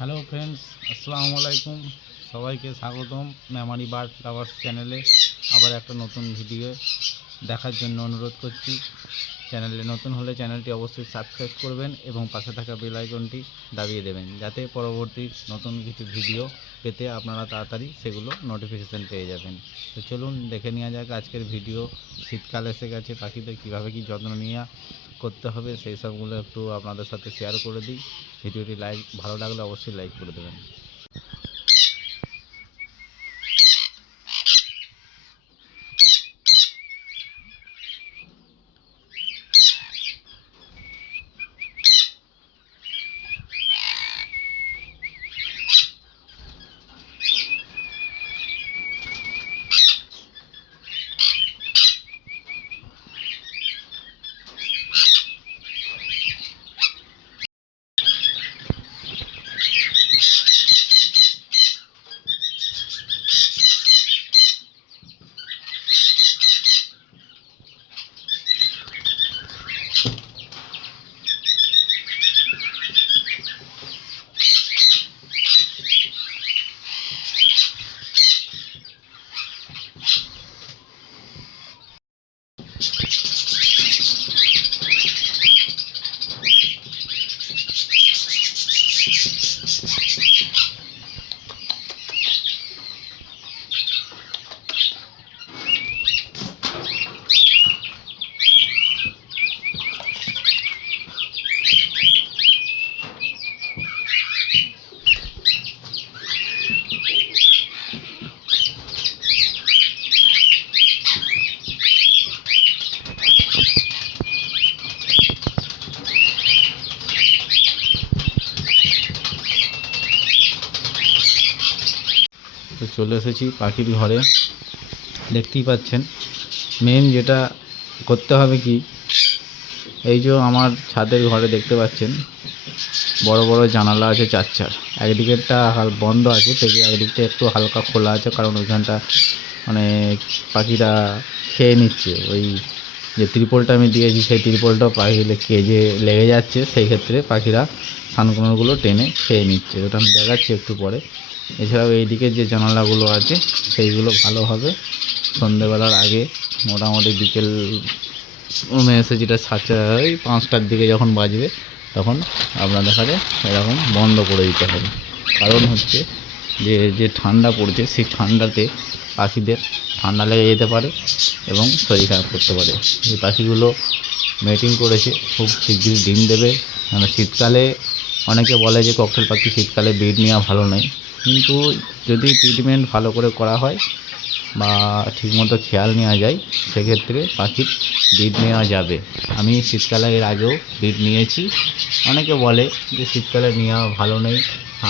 Hello friends, আসসালামু আলাইকুম। সবাইকে স্বাগতম মেমারি বার্ড লাভার্স চ্যানেলে আবার একটা নতুন ভিডিও দেখার জন্য অনুরোধ করছি। চ্যানেলে নতুন হলে চ্যানেলটি অবশ্যই সাবস্ক্রাইব করবেন এবং পাশে থাকা বেল আইকনটি দাবিয়ে দেবেন, যাতে পরবর্তী নতুন কিছু ভিডিও পেতে আপনারা তাড়াতাড়ি সেগুলো নোটিফিকেশান পেয়ে যাবেন। তো চলুন দেখে নেওয়া যাক আজকের ভিডিও। শীতকাল এসে গেছে, পাখিদের কীভাবে কী যত্ন নেওয়া করতে হবে সেই সবগুলো একটু আপনাদের সাথে শেয়ার করে দিই। ভিডিওটি ভালো লাগলে অবশ্যই লাইক করে দেবেন। তো চলে এসেছি পাখির ঘরে। দেখতেই পাচ্ছেন, মেন যেটা করতে হবে কি, এই যে আমার ছাদের ঘরে দেখতে পাচ্ছেন বড় বড় জানালা আছে চার। একদিকেরটা বন্ধ আছে, থেকে একদিকটা একটু হালকা খোলা আছে, কারণ ওইখানটা মানে পাখিরা খেয়ে নিচ্ছে। ওই যে ত্রিপলটা আমি দিয়েছি সেই ত্রিপলটাও পাখি কেজে লেগে যাচ্ছে, সেই ক্ষেত্রে পাখিরা সানকোনরগুলো টেনে খেয়ে নিচ্ছে। ওটা আমি দেখাচ্ছি একটু পরে। এছাড়াও এই দিকের যে জানালাগুলো আছে সেইগুলো ভালোভাবে সন্ধেবেলার আগে, মোটামুটি বিকেল এসে যেটা ওই 5টার দিকে যখন বাজবে তখন আপনাদের কাছে এরকম বন্ধ করে দিতে হবে। কারণ হচ্ছে যে ঠান্ডা পড়ছে, সেই ঠান্ডাতে পাখিদের ঠান্ডা লেগে যেতে পারে এবং শরীর খারাপ করতে পারে। এই পাখিগুলো মেটিং করেছে, খুব শিগগিরই ডিম দেবে। মানে শীতকালে অনেকে বলে যে ককটেল পাখি শীতকালে ব্রিড নেওয়া ভালো নয়, কিন্তু যদি ট্রিটমেন্ট ভালো করে করা হয় বা ঠিকমতো খেয়াল নেওয়া যায়, সেক্ষেত্রে পাখির ব্রিড নেওয়া যাবে। আমি শীতকালে এর আগেও ব্রিড নিয়েছি। অনেকে বলে যে শীতকালে নেওয়া ভালো নেই।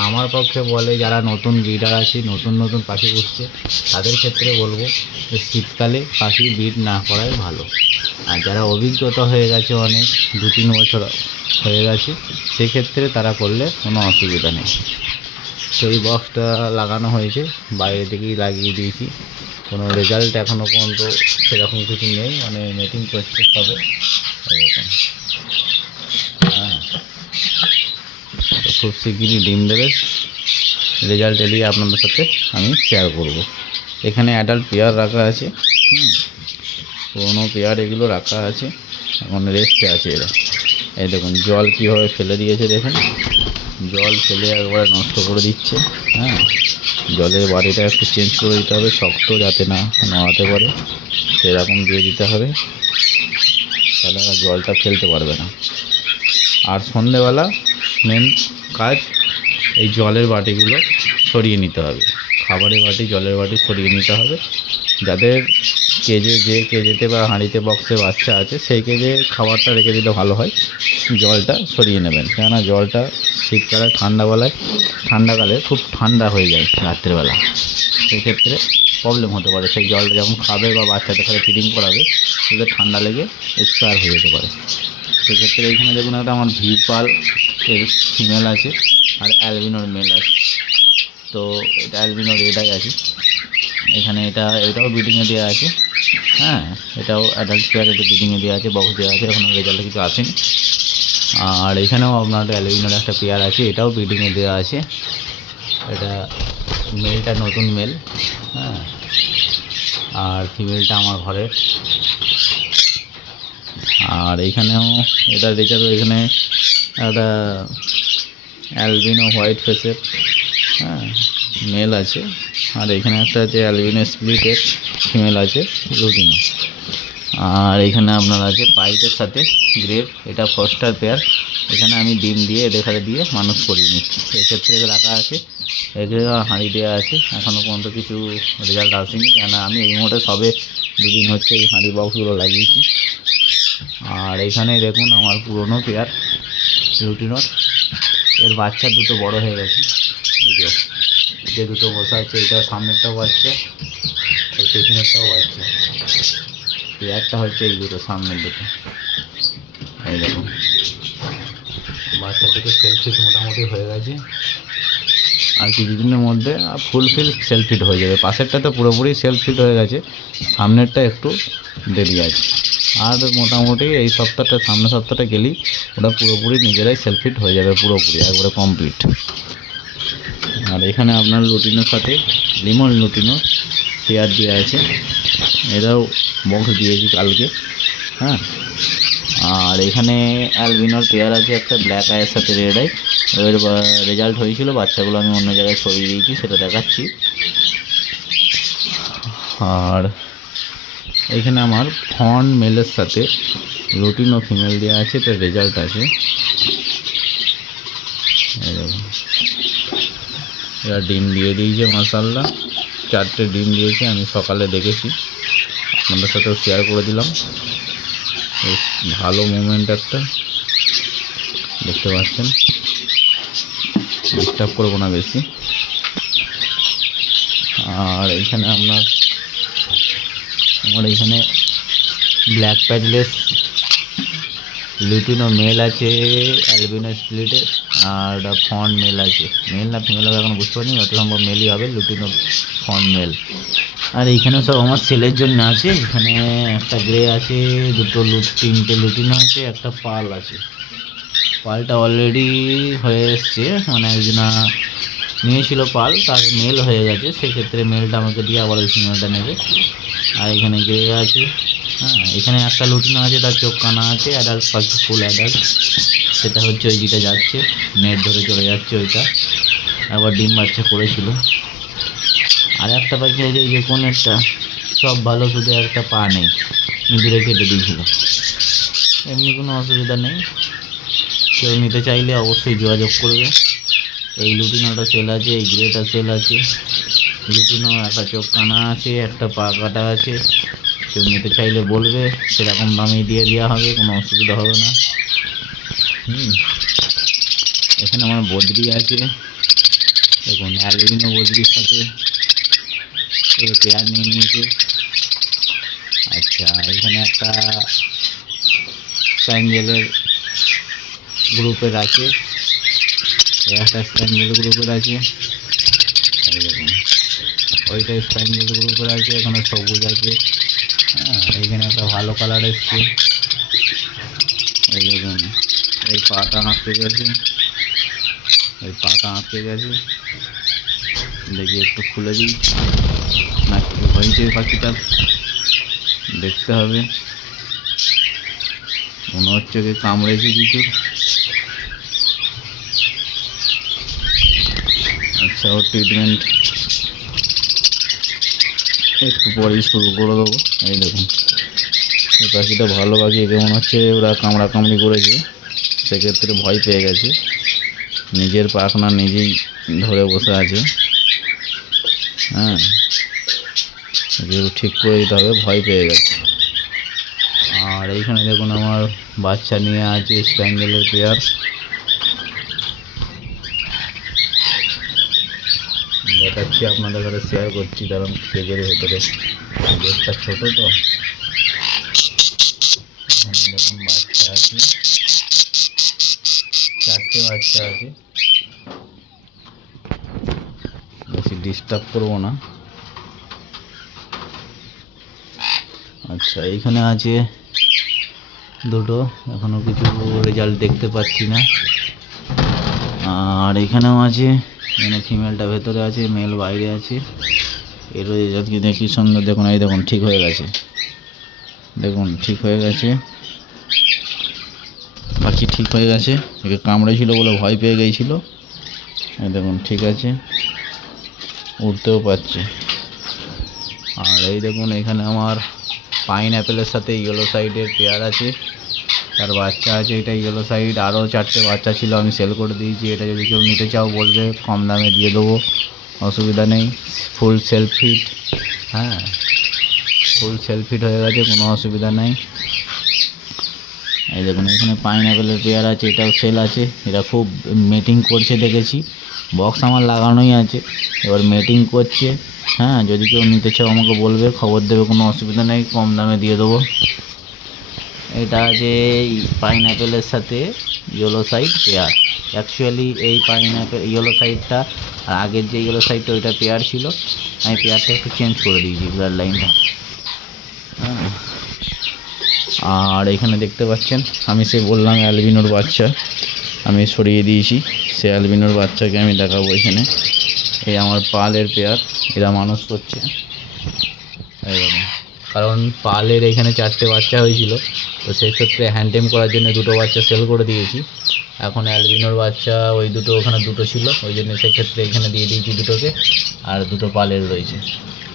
আমার পক্ষে বলে যারা নতুন ব্রিডার আছে, নতুন নতুন পাখি পুষছে, তাদের ক্ষেত্রে বলবো যে শীতকালে পাখি ব্রিড না করাই ভালো। আর যারা অভিজ্ঞতা হয়ে গেছে, অনেক 2-3 বছর হয়ে গেছে, সেক্ষেত্রে তারা করলে কোনো অসুবিধা নেই। তো এই বক্সটা লাগানো হয়েছে, বাইরে থেকেই লাগিয়ে দিয়েছি। কোনো রেজাল্ট এখনও পর্যন্ত সেরকম কিছু নেই, মানে মেটিং প্রসেস হবে এরকম। হ্যাঁ, তো খুব শিগগিরই ডিম দেবে। রেজাল্ট এলেই আপনাদের সাথে আমি শেয়ার করব। এখানে অ্যাডাল্ট পেয়ার রাখা আছে, পুরোনো পেয়ার এগুলো রাখা আছে, এখন রেস্টে আছে এরা। এই দেখুন জল কীভাবে ফেলে দিয়েছে, দেখুন জল ফেলে একবারে নষ্ট করে দিচ্ছে। হ্যাঁ, জলের বাড়িটা একটু চেঞ্জ করে দিতে হবে, শক্ত যাতে না নড়াতে পারে সেরকম দিয়ে দিতে হবে, তাহলে আর জলটা ফেলতে পারবে না। আর সন্ধেবেলা মেন কাজ এই জলের বাটিগুলো সরিয়ে নিতে হবে, খাবারের বাটি জলের বাটি সরিয়ে নিতে হবে। যাদের কেজেতে বা হাঁড়িতে বক্সে বাচ্চা আছে, সেই কেজে খাবারটা রেখে দিলে ভালো হয়। জলটা সরিয়ে নেবেন, কেননা জলটা শীতকালে ঠান্ডাকালে খুব ঠান্ডা হয়ে যায় রাত্রেবেলা, সেক্ষেত্রে প্রবলেম হতে পারে। সেই জলটা যখন খাবে বা বাচ্চাদের সাথে ফিডিং করাবে, তাদের ঠান্ডা লেগে এক্সপায়ার হয়ে যেতে পারে। সেক্ষেত্রে এইখানে দেখুন একটা আমার ভিপাল এর ফিমেল আছে আর অ্যালবিনোর মেল আছে। তো এটা অ্যালবিনোর এটাই আছে এখানে। এটাও ব্রিডিংয়ে দেওয়া আছে। হ্যাঁ, এটাও অ্যাডাল্ট পেয়ার, এটা ব্রিডিংয়ে দেওয়া আছে, বক্স দেওয়া আছে, এখনও রেজাল্ট কিছু আসেনি। আর এখানেও আপনার অ্যালবিনোর একটা পেয়ার আছে, এটাও ব্রিডিংয়ে দেওয়া আছে। এটা মেলটা নতুন মেল, হ্যাঁ, আর ফিমেলটা আমার ঘরের। আর এইখানেও এটা রেজাল্ট, এখানে একটা অ্যালবিনো হোয়াইট ফেসের, হ্যাঁ, মেল আছে। আর এখানে একটা আছে অ্যালবিনো স্প্লিটের ফিমেল আছে, লুটিনো। আর এখানে আপনার আছে পাইটের সাথে গ্রেপ, এটা ফস্টার পেয়ার। এখানে আমি ডিম দিয়ে এদের দিয়ে মানুষ করিয়ে নিচ্ছি, এক্ষেত্রে রাখা আছে। এগুলো হাঁড়ি দেওয়া আছে, এখনও পর্যন্ত কিছু রেজাল্ট আসেনি, কেননা আমি এই মুহূর্তে সবে 2 দিন হচ্ছে এই হাঁড়ি বক্সগুলো লাগিয়েছি। আর এখানে দেখুন আমার পুরনো পেয়ার লুটিনোর, এর বাচ্চা দুটো বড় হয়ে গেছে। এই যে দুটো বসা আছে, এটা সামনেরটাও বাচ্চা, আর পেছনেরটাও বাচ্চা। পেয়ারটা হচ্ছে এই দুটো, সামনের দুটো। এই দেখুন বাচ্চা দুটো সেলফিট মোটামুটি হয়ে গেছে, আর কিছুদিনের মধ্যে ফুলফিল সেলফিট হয়ে যাবে। পাশেরটা তো পুরোপুরি সেলফিট হয়ে গেছে, সামনেরটা একটু দেরি আছে। আর মোটামুটি এই সপ্তাহটা, সামনের সপ্তাহটা গেলেই ওটা পুরোপুরি নিজেরাই সেলফিট হয়ে যাবে, পুরোপুরি একবারে কমপ্লিট। আর এখানে আপনার লুটিনোর সাথে লিমন লুটিনো পেয়ার দিয়ে আছে, এটাও বক্স দিয়েছি কালকে, হ্যাঁ। আর এখানে অ্যালবিনোর পেয়ার আছে একটা, ব্ল্যাক আইয়ের সাথে রেড আই। এর রেজাল্ট হয়েছিল, বাচ্চাগুলো আমি অন্য জায়গায় সরিয়ে দিয়েছি, সেটা দেখাচ্ছি। আর এখানে আমার ফন মেলের সাথে লুটিনো ফিমেল দেওয়া আছে, তার রেজাল্ট আছে। এরা ডিম দিয়ে দিয়েছে মাশাআল্লাহ, 4টে ডিম দিয়েছে, আমি সকালে দেখেছি, আপনাদের সাথেও শেয়ার করে দিলাম। বেশ ভালো মুভমেন্ট একটা, দেখতে পাচ্ছেন। ডিস্টার্ব করবো না বেশি। আর এইখানে আমার এখানে ব্ল্যাক প্যাডলেস লুটিনো মেল আছে, অ্যালবিনো স্প্লিটে, আর ফন মেল আছে। মেল না ফিমেল হবে এখন বুঝতে পারিনি, যত সম্ভব মেলই হবে, লুটিনো ফন মেল। আর এইখানে সব আমার সেলের জন্য আছে। এখানে একটা গ্রে আছে, 3টে লুটিনো আছে, একটা পাল আছে। পালটা অলরেডি হয়ে এসছে, মানে একজনা নিয়েছিল পাল, তার মেল হয়ে গেছে, সেক্ষেত্রে মেলটা আমাকে দিয়ে আবার ওই ফিমেলটা নেবে। আর এখানে গ্রে আছে, হ্যাঁ। এখানে একটা লুটিনো আছে, তার চোখ কানা আছে, অ্যাডাল্ট পাখি, ফুল অ্যাডাল্ট। সেটা হচ্ছে ওই যেটা যাচ্ছে, নেট ধরে চলে যাচ্ছে ওইটা, আবার ডিম বাচ্চা করেছিল। আর একটা পাখি আছে, এই যে কোনেরটা, সব ভালো, শুধু একটা পা নেই, নিজেরা কেটে দিয়েছিল। এমনি কোনো অসুবিধা নেই, কেউ নিতে চাইলে অবশ্যই যোগাযোগ করবে। এই লুটিনোটা সেল আছে, এই গ্রেটা সেল আছে। লুটিনো একটা চোখ কানা আছে, একটা পা কাটা আছে, কেউ নিতে চাইলে বলবে, সেরকম দামে দিয়ে দেওয়া হবে, কোনো অসুবিধা হবে না। এখানে আমার বদ্রি আছে, দেখুন অ্যালবিনো বদ্রির সাথে পেয়ার নিয়ে নিয়েছে। আচ্ছা, এখানে একটা স্প্যাঞ্জেলের গ্রুপের আছে, একটা স্প্যাঞ্জেল গ্রুপের আছে, দেখুন ওইটা স্প্যাঞ্জেল গ্রুপের আছে, এখানে সবুজ আছে, হ্যাঁ। এইখানে একটা ভালো কালার এসছে, এই দেখুন এই পাটা আঁকতে গেছে, দেখি একটু খুলে দিই না, কিছু হয়েছে পাখিটার, দেখতে হবে। মনে হচ্ছে কি কামড়েছে কিছু। আচ্ছা, ওর ট্রিটমেন্ট একটু পরেই শুরু করে দেবো। এই দেখুন এই পাখিটা ভালো পাখি, একে মনে হচ্ছে ওরা কামড়াকামড়ি করেছে, সেক্ষেত্রে ভয় পেয়ে গেছে, নিজের পাখনা নিজেই ধরে বসে আছে, হ্যাঁ। যেগুলো ঠিক করে দিতে হবে, ভয় পেয়ে গেছে। আর এইখানে দেখুন আমার বাচ্চা নিয়ে আছে স্প্যাঞ্জেলের পেয়ার, দেখাচ্ছি আপনাদের কাছে, শেয়ার করছি, কারণ কেজের ভেতরে গেটটা ছোটো তো। এখানে দেখুন বাচ্চা আছে, 4টে বাচ্চা আছে, বেশি ডিস্টার্ব করবো না। আচ্ছা, এইখানে আছে দুটো, এখনও কিছু রেজাল্ট দেখতে পাচ্ছি না। আর এখানেও আছে, এখানে ফিমেলটা ভেতরে আছে, মেল বাইরে আছে। এর আজকে দেখি সুন্দর, দেখুন এই দেখুন ঠিক হয়ে গেছে, দেখুন ঠিক হয়ে গেছে, পাখি ঠিক হয়ে গেছে। একে কামড়েছিল বলে ভয় পেয়ে গিয়েছিল, এই দেখুন ঠিক আছে, উঠতেও পারছে। আর এই দেখুন এখানে আমার পাইনঅ্যাপেলের সাথে ইয়েলো সাইডের পেয়ার আছে, তার বাচ্চা আছে। এটা ইয়েলো সাইড, আরও 4টে বাচ্চা ছিল, আমি সেল করে দিয়েছি। এটা যদি কেউ নিতে চাও বলবে, কম দামে দিয়ে দেবো, অসুবিধা নেই। ফুল সেলফ ফিট, হ্যাঁ ফুল সেলফ ফিট হয়ে গেছে, কোনো অসুবিধা নেই। এই দেখুন এখানে পাইনঅ্যাপেলের পেয়ার আছে, এটাও সেল আছে। এটা খুব মেটিং করছে দেখেছি, বক্স আমার লাগানোই আছে, এবার মেটিং করছে। হ্যাঁ, যদি কেউ নিতে চাও আমাকে বলবে, খবর দেবে, কোনো অসুবিধা নেই, কম দামে দিয়ে দেবো। এটা আছে পাইনঅ্যাপেলের সাথে ইয়েলো সাইড পেয়ার। অ্যাকচুয়ালি এই পাইনঅ্যাপেল ইয়েলো সাইডটা আর আগের যে ইয়েলো সাইডটা ওইটা পেয়ার ছিল, আমি পেয়ারটা একটু চেঞ্জ করে দিয়েছি, ব্লাড লাইনটা। হ্যাঁ, আর এখানে দেখতে পাচ্ছেন আমি সে বললাম অ্যালবিনোর বাচ্চা আমি সরিয়ে দিয়েছি, সে অ্যালবিনোর বাচ্চাকে আমি দেখাবো এখানে। এই আমার পালের পেয়ার, এরা মানুষ করছে এইরকম, কারণ পালের এখানে 4টে বাচ্চা হয়েছিল, তো সেক্ষেত্রে হ্যান্ডটেম করার জন্য 2টো বাচ্চা সেল করে দিয়েছি। এখন অ্যালবিনোর বাচ্চা ওই দুটো, ওখানে 2টো ছিল, ওই জন্য সেক্ষেত্রে এখানে দিয়ে দিয়েছি 2টোকে। আর 2টো পালের রয়েছে,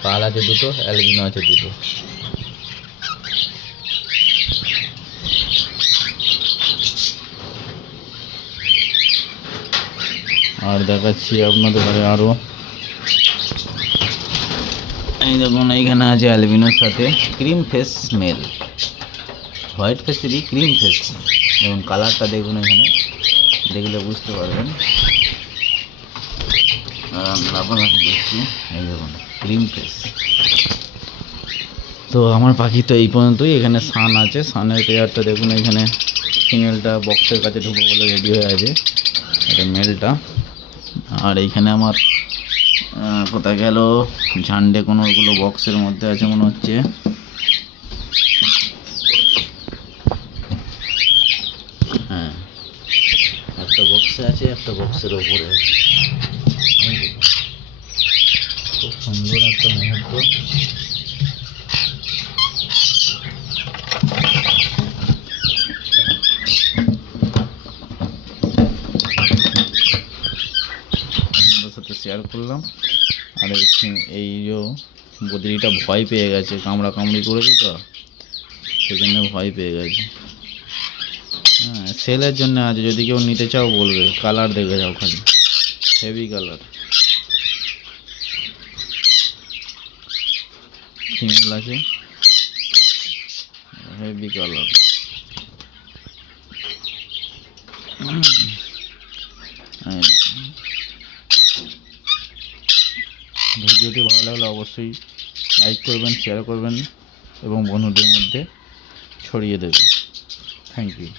পাল আছে 2টো, অ্যালবিনো আছে 2টো। আর দেখাচ্ছি আপনাদের ঘরে আরও, এই দেখুন এইখানে আছে অ্যালবিনোর সাথে ক্রিম ফেস মেল, হোয়াইট ফেসেরই ক্রিম ফেস। দেখুন কালারটা দেখুন, এখানে দেখলে বুঝতে পারবেন। আপনাকে দেখছি, এই দেখুন ক্রিম ফেস। তো আমার পাখি তো এই পর্যন্তই। এখানে সান আছে, সানের পেয়ারটা দেখুন, এখানে ফিমেলটা বক্সের কাছে ঢুকবো বলে রেডি হয়ে আছে, এটা মেলটা। আর এইখানে আমার কোথায় গেল ঝান্ডে, কোনোগুলো বক্সের মধ্যে আছে মনে হচ্ছে। হ্যাঁ, একটা বক্সে আছে, একটা বক্সের ওপরে আছে। খুব সুন্দর একটা মুহূর্ত। আপনাদের সাথে শেয়ার করলাম। আর এই যে বদ্রিটা ভয় পেয়ে গেছে, কামড়ি করেছে তো, সেজন্য ভয় পেয়ে গেছে। হ্যাঁ, সেলের জন্য আছে, যদি কেউ নিতে চাও বলবে। কালার দেখে যাও, খালি হেভি কালার, ফিমেল আছে, হেভি কালার। ভিডিওটি ভালো লাগলে অবশ্যই লাইক করবেন, শেয়ার করবেন এবং বন্ধুদের মধ্যে ছড়িয়ে দেবেন। Thank you.